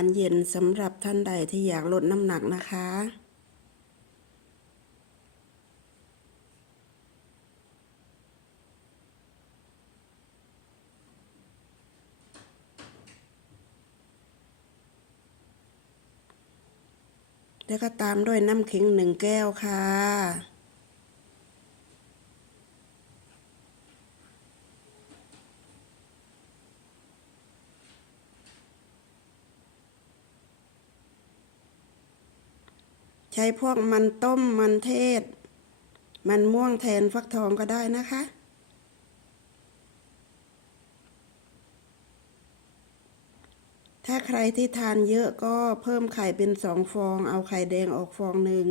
ารเย็นสำหรับท่านใดที่อยากลดน้ำหนักนะคะ แล้วก็ตามด้วยน้ำขิงหนึ่งแก้วค่ะ ใช้พวกมันต้มมันเทศ มันม่วงแทนฟักทองก็ได้นะคะ ถ้าใครที่ทานเยอะก็เพิ่มไข่เป็นสองฟอง เอาไข่แดงออกฟองหนึ่ง